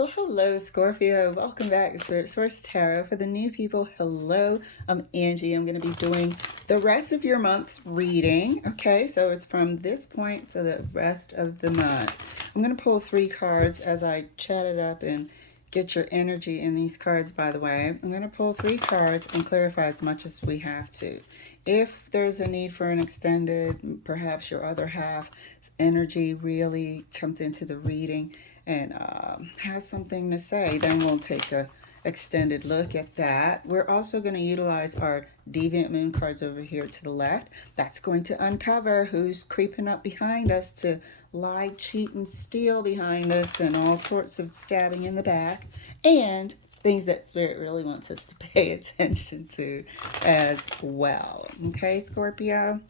Well, hello, Scorpio. Welcome back to Spirit Source Tarot. For the new people, hello. I'm Angie. I'm going to be doing the rest of your month's reading. Okay, so it's from this point to the rest of the month. I'm going to pull 3 cards as I chat it up and get your energy in these cards, by the way. I'm going to pull 3 cards and clarify as much as we have to. If there's a need for an extended, perhaps your other half's energy really comes into the reading and has something to say, then we'll take a extended look at that. We're also going to utilize our deviant moon cards over here to the left. That's going to uncover who's creeping up behind us to lie, cheat, and steal behind us, and all sorts of stabbing in the back, and things that Spirit really wants us to pay attention to as well. Okay, Scorpio?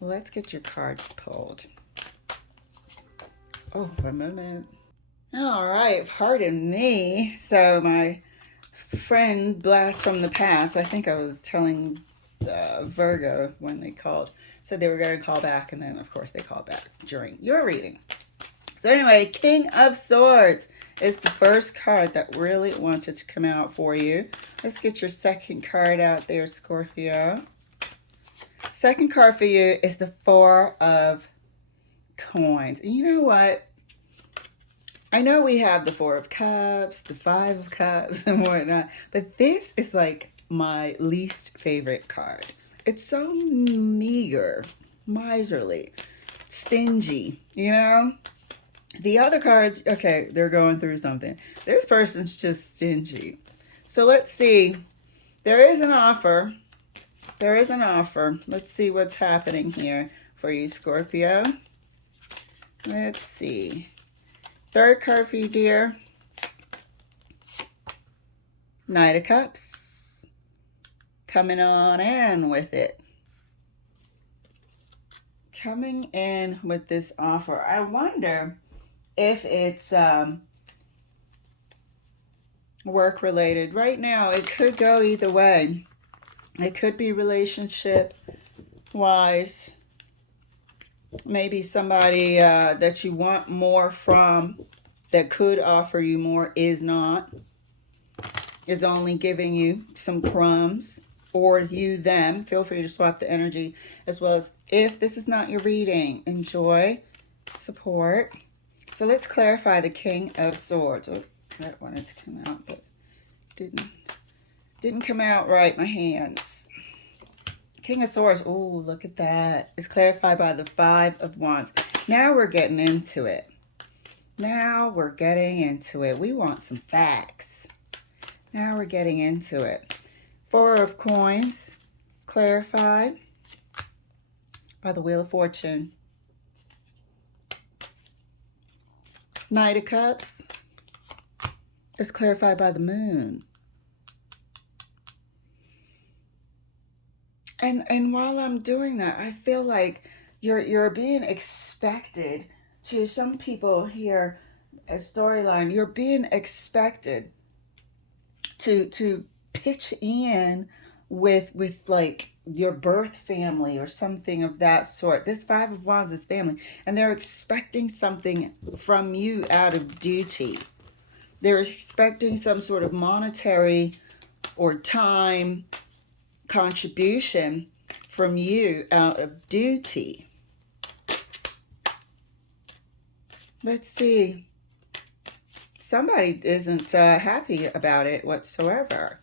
Let's get your cards pulled. Oh, one moment. All right, pardon me. So my friend Blast from the Past, I think I was telling Virgo when they called, said they were going to call back, and then of course they called back during your reading. So anyway, King of Swords is the first card that really wanted to come out for you. Let's get your second card out there, Scorpio. Second card for you is the Four of Coins. And you know what? I know we have the Four of Cups, the Five of Cups, and whatnot, but this is like my least favorite card. It's so meager, miserly, stingy, you know? The other cards, okay, they're going through something. This person's just stingy. So let's see. There is an offer. There is an offer. Let's see what's happening here for you, Scorpio. Let's see. Third card for you, dear. Knight of Cups. Coming on in with it. Coming in with this offer. I wonder if it's work related. Right now, it could go either way. It could be relationship wise. Maybe somebody that you want more from that could offer you more is only giving you some crumbs, or you them. Feel free to swap the energy, as well as if this is not your reading, enjoy, support. So let's clarify the King of Swords. Oh, that wanted to come out, but didn't come out right, my hands. King of Swords, oh, look at that. It's clarified by the Five of Wands. Now we're getting into it. Now we're getting into it. We want some facts. Now we're getting into it. Four of Coins, clarified by the Wheel of Fortune. Knight of Cups is clarified by the Moon. And while I'm doing that, I feel like you're being expected to, some people here, a storyline, you're being expected to pitch in with like your birth family or something of that sort. This Five of Wands is family, and they're expecting something from you out of duty. They're expecting some sort of monetary or time contribution from you out of duty. Let's see. Somebody isn't happy about it whatsoever.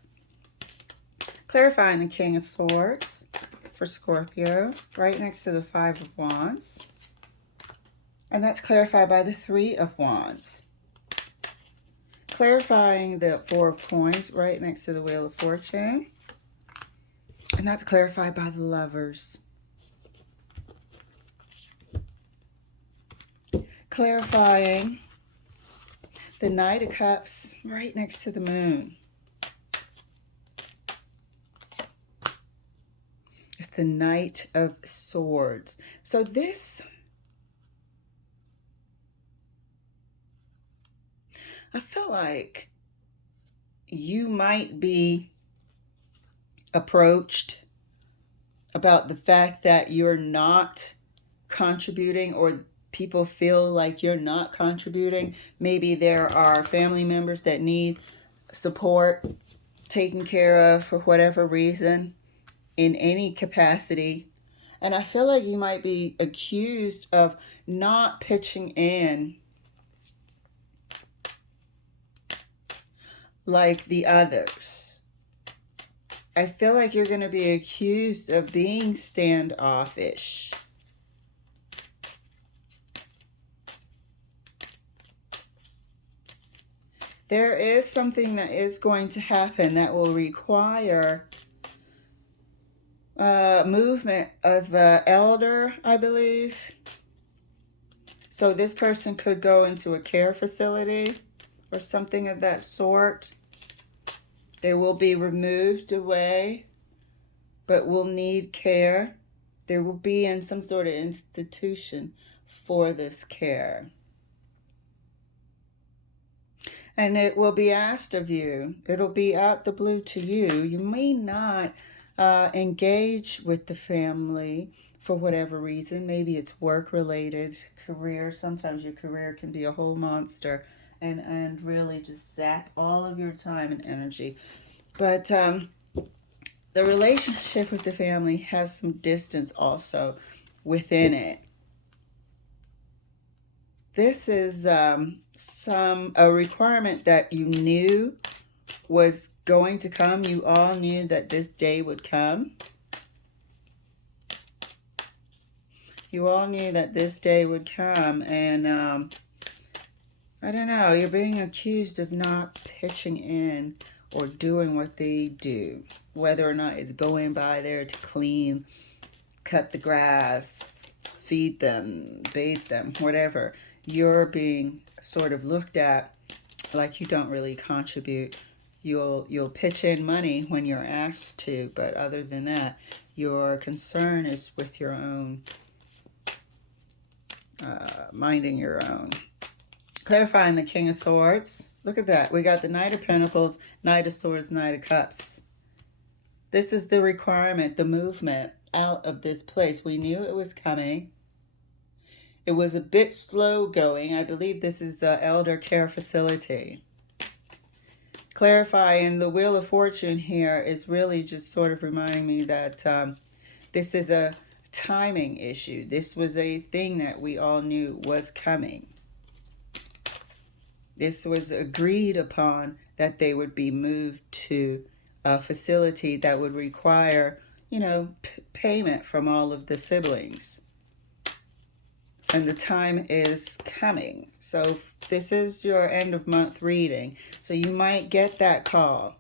Clarifying the King of Swords for Scorpio, right next to the Five of Wands. And that's clarified by the Three of Wands. Clarifying the Four of Coins, right next to the Wheel of Fortune. And that's clarified by the Lovers. Clarifying the Knight of Cups right next to the Moon. It's the Knight of Swords. So this, I feel like you might be approached about the fact that you're not contributing, or people feel like you're not contributing. Maybe there are family members that need support taken care of for whatever reason in any capacity. And I feel like you might be accused of not pitching in like the others. I feel like you're going to be accused of being standoffish. There is something that is going to happen that will require movement of the elder, I believe. So this person could go into a care facility or something of that sort. They will be removed away, but will need care. They will be in some sort of institution for this care. And it will be asked of you. It'll be out the blue to you. You may not engage with the family for whatever reason. Maybe it's work-related, career. Sometimes your career can be a whole monster and really just zap all of your time and energy. But the relationship with the family has some distance also within it. This is a requirement that you knew was going to come. You all knew that this day would come. You all knew that this day would come, and I don't know, you're being accused of not pitching in or doing what they do, whether or not it's going by there to clean, cut the grass, feed them, bathe them, whatever. You're being sort of looked at like you don't really contribute. You'll pitch in money when you're asked to, but other than that, your concern is with your own, minding your own. Clarifying the King of Swords. Look at that. We got the Knight of Pentacles, Knight of Swords, Knight of Cups. This is the requirement, the movement out of this place. We knew it was coming. It was a bit slow going. I believe this is the elder care facility. Clarifying the Wheel of Fortune here is really just sort of reminding me that this is a timing issue. This was a thing that we all knew was coming. This was agreed upon that they would be moved to a facility that would require, you know, payment from all of the siblings. And the time is coming. So this is your end of month reading. So you might get that call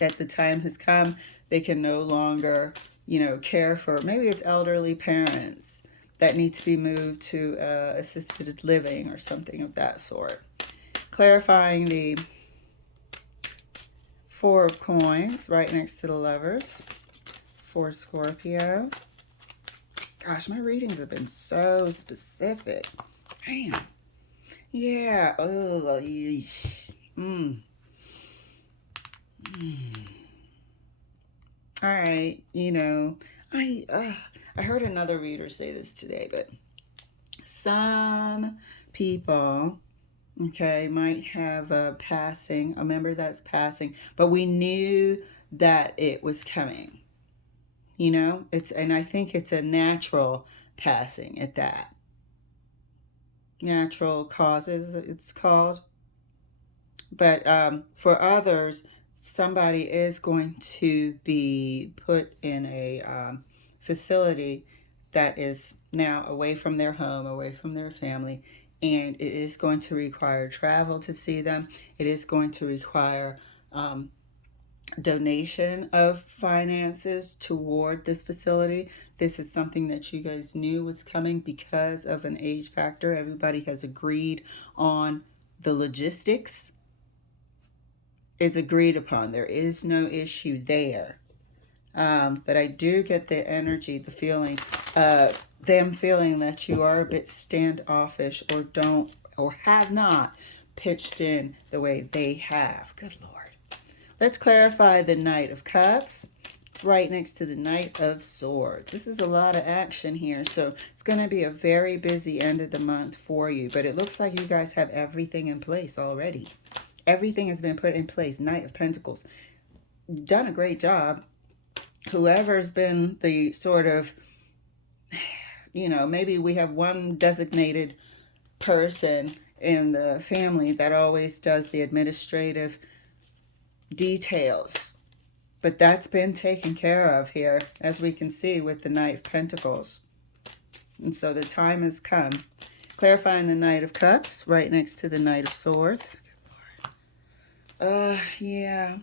that the time has come. They can no longer, you know, care for, maybe it's elderly parents that need to be moved to assisted living or something of that sort. Clarifying the Four of Coins right next to the Lovers for Scorpio. Gosh, my readings have been so specific. Damn. Yeah. Oh. All right. You know, I heard another reader say this today, but some people, okay, might have a member that's passing, but we knew that it was coming. You know, and I think it's a natural passing at that. Natural causes, it's called. But for others, somebody is going to be put in a facility that is now away from their home, away from their family, and it is going to require travel to see them. It is going to require donation of finances toward this facility. This is something that you guys knew was coming because of an age factor. Everybody has agreed on the logistics is agreed upon. There is no issue there. But I do get the energy, the feeling, them feeling that you are a bit standoffish or don't or have not pitched in the way they have. Good Lord. Let's clarify the Knight of Cups right next to the Knight of Swords. This is a lot of action here, so it's going to be a very busy end of the month for you, but it looks like you guys have everything in place already. Everything has been put in place. Knight of Pentacles. Done a great job. Whoever's been the sort of, maybe we have one designated person in the family that always does the administrative details. But that's been taken care of here, as we can see with the Knight of Pentacles. And so the time has come. Clarifying the Knight of Cups right next to the Knight of Swords. Yeah.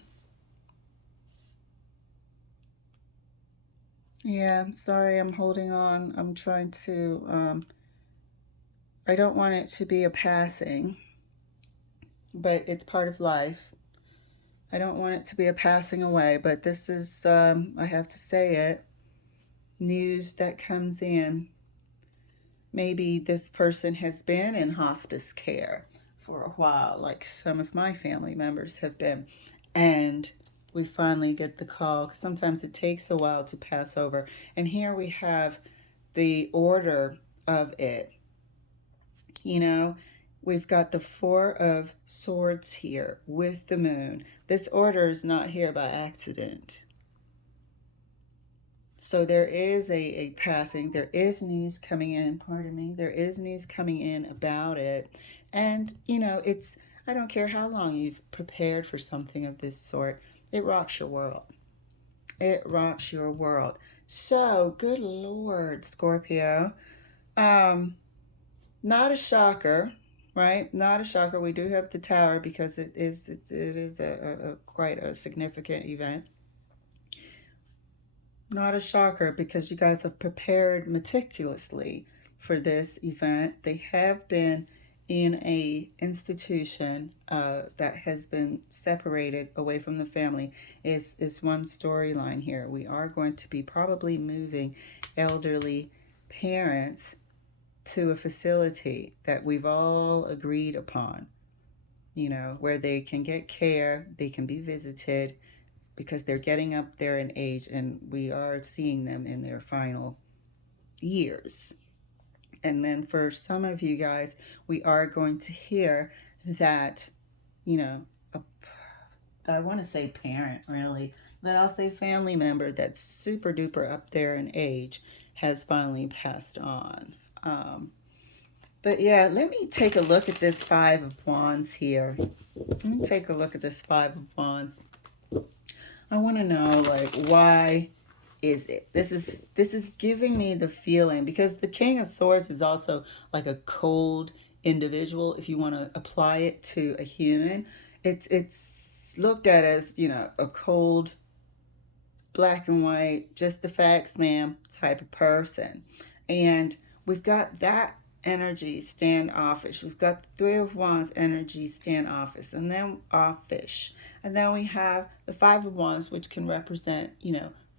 Yeah, I'm sorry, I'm holding on. I'm trying to, I don't want it to be a passing, but it's part of life. I don't want it to be a passing away, but this is, I have to say it, news that comes in. Maybe this person has been in hospice care for a while, like some of my family members have been, and we finally get the call. Sometimes it takes a while to pass over. And here we have the order of it. We've got the Four of Swords here with the moon. This order is not here by accident. So there is a passing. There is news coming in. Pardon me. There is news coming in about it. And, I don't care how long you've prepared for something of this sort. It rocks your world. It rocks your world. So, good Lord, Scorpio. Not a shocker, right? Not a shocker. We do have the Tower because it is a quite a significant event. Not a shocker because you guys have prepared meticulously for this event. They have been in a institution that has been separated away from the family is one storyline here. We are going to be probably moving elderly parents to a facility that we've all agreed upon, where they can get care, they can be visited, because they're getting up there in age and we are seeing them in their final years. And then for some of you guys, we are going to hear that, I want to say parent really, but I'll say family member that's super duper up there in age has finally passed on. But yeah, let me take a look at this Five of Wands here. Let me take a look at this Five of Wands. I want to know, like, why is it? This is giving me the feeling, because the King of Swords is also like a cold individual. If you want to apply it to a human, it's looked at as, a cold, black and white, just the facts, ma'am, type of person. And we've got that energy standoffish. We've got the Three of Wands energy standoffish, and then offish. And then we have the Five of Wands, which can represent,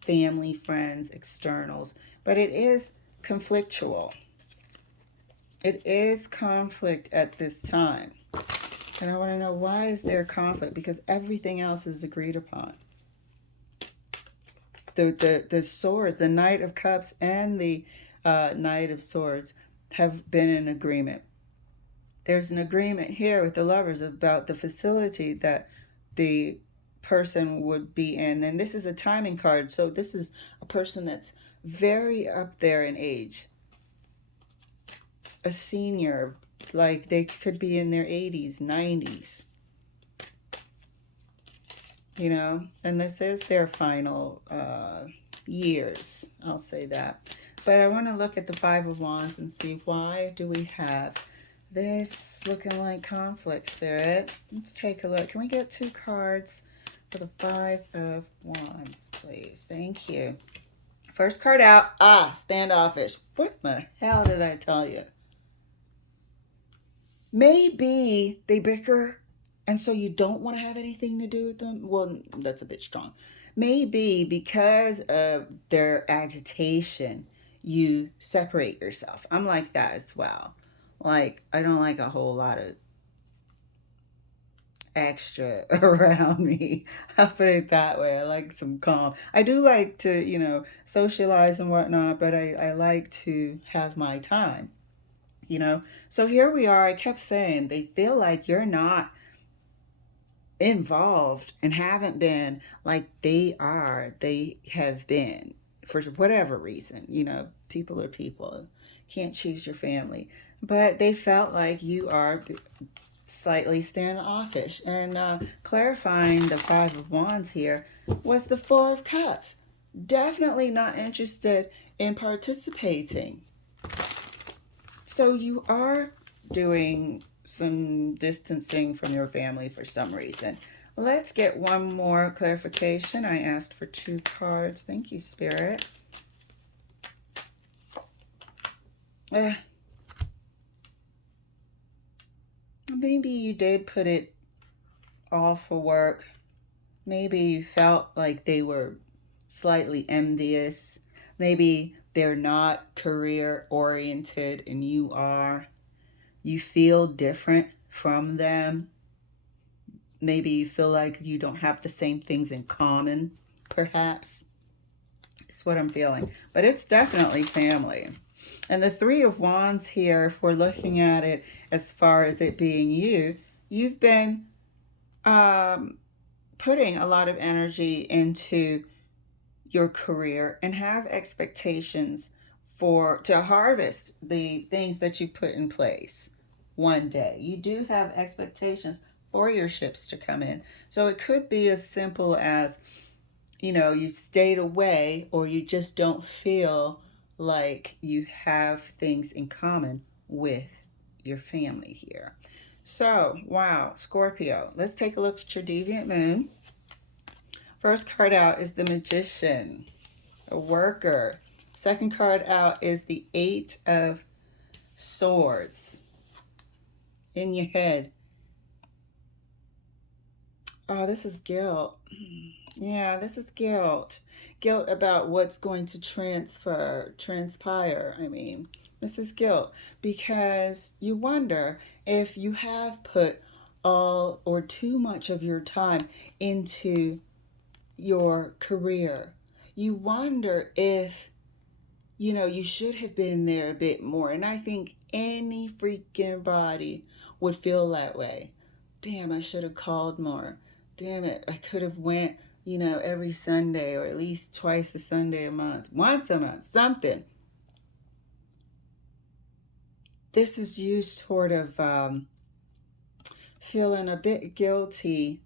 family, friends, externals. But it is conflictual. It is conflict at this time. And I want to know, why is there conflict? Because everything else is agreed upon. The swords, the Knight of Cups and the Knight of Swords have been in agreement. There's an agreement here with the lovers about the facility that the person would be in. And this is a timing card. So this is a person that's very up there in age. A senior, like they could be in their 80s, 90s. And this is their final years. I'll say that. But I want to look at the Five of Wands and see, why do we have this looking like conflict, Spirit? Let's take a look. Can we get 2 cards for the Five of Wands, please? Thank you. First card out. Standoffish. What the hell did I tell you? Maybe they bicker, and so you don't want to have anything to do with them. Well, that's a bit strong. Maybe because of their agitation, you separate yourself. I'm like that as well. Like, I don't like a whole lot of extra around me. I'll put it that way. I like some calm. I do like to, socialize and whatnot, but I like to have my time, you know. So here we are. I kept saying they feel like you're not involved and haven't been like they have been for whatever reason. People are people. Can't choose your family. But they felt like you are slightly standoffish. And clarifying the Five of Wands here was the Four of Cups. Definitely not interested in participating. So you are doing some distancing from your family for some reason. Let's get one more clarification. I asked for 2 cards. Thank you, Spirit. Eh, maybe you did put it off for work. Maybe you felt like they were slightly envious. Maybe they're not career oriented and you are. You feel different from them. Maybe you feel like you don't have the same things in common, perhaps. It's what I'm feeling. But it's definitely family. And the Three of Wands here, if we're looking at it as far as it being you, you've been um, putting a lot of energy into your career and have expectations to harvest the things that you've put in place one day. You do have expectations for your ships to come in. So it could be as simple as, you stayed away or you just don't feel like you have things in common with your family here. So, wow, Scorpio, let's take a look at your deviant moon. First card out is the Magician, a worker. Second card out is the Eight of Swords. In your head. Oh, this is guilt. Yeah, this is guilt. Guilt about what's going to transpire. I mean, this is guilt because you wonder if you have put all or too much of your time into your career. You wonder if, you should have been there a bit more. And I think any freaking body would feel that way. Damn, I should have called more. Damn it, I could have went, every Sunday or at least twice a Sunday a month, once a month, something. This is you sort of feeling a bit guilty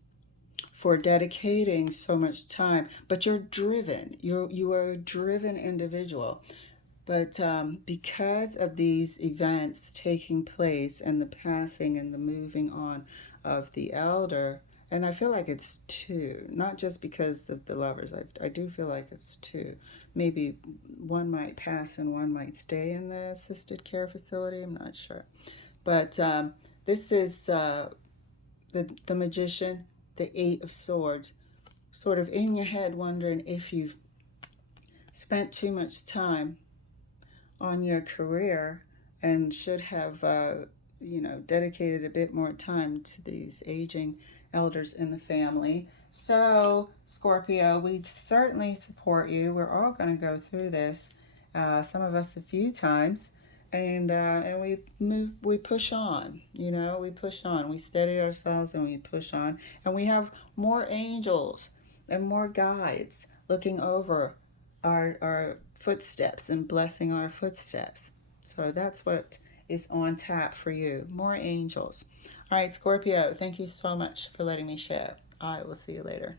for dedicating so much time, but you're driven. You are a driven individual. But because of these events taking place and the passing and the moving on of the elder, and I feel like it's two, not just because of the lovers. I do feel like it's two. Maybe one might pass and one might stay in the assisted care facility. I'm not sure. But this is the Magician, the Eight of Swords, sort of in your head wondering if you've spent too much time on your career and should have dedicated a bit more time to these aging elders in the family. So Scorpio, we certainly support you. We're all going to go through this, some of us a few times, and we push on. We push on, we steady ourselves and we push on, and we have more angels and more guides looking over our footsteps and blessing our footsteps. So that's what is on tap for you. More angels. All right, Scorpio, thank you so much for letting me share. I will see you later.